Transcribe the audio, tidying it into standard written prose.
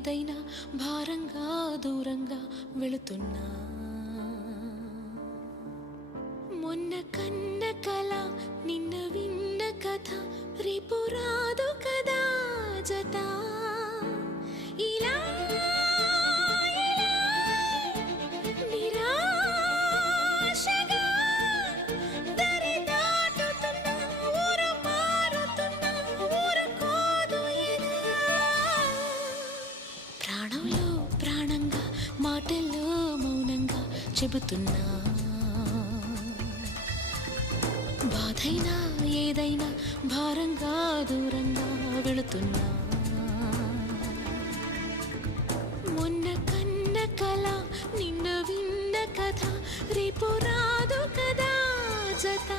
ఏదైనా భారంగా దూరంగా వెళుతున్నా మొన్న కన్న కల నిన్న విన్న కథ రేపు రాదు కదా జత ఇలా నిరాశగా దరి దాటుతున్నా ఊరు మారుతున్నా ఊరుకోదు ఎదా ప్రాణంలో ప్రాణంగా మాటల్లో మౌనంగా చెబుతున్నా బాధైనా ఏదైనా భారంగా దూరంగా వెళుతున్నా మొన్న కన్న కల నిన్న విన్న కథ రేపు రాదు కదా జత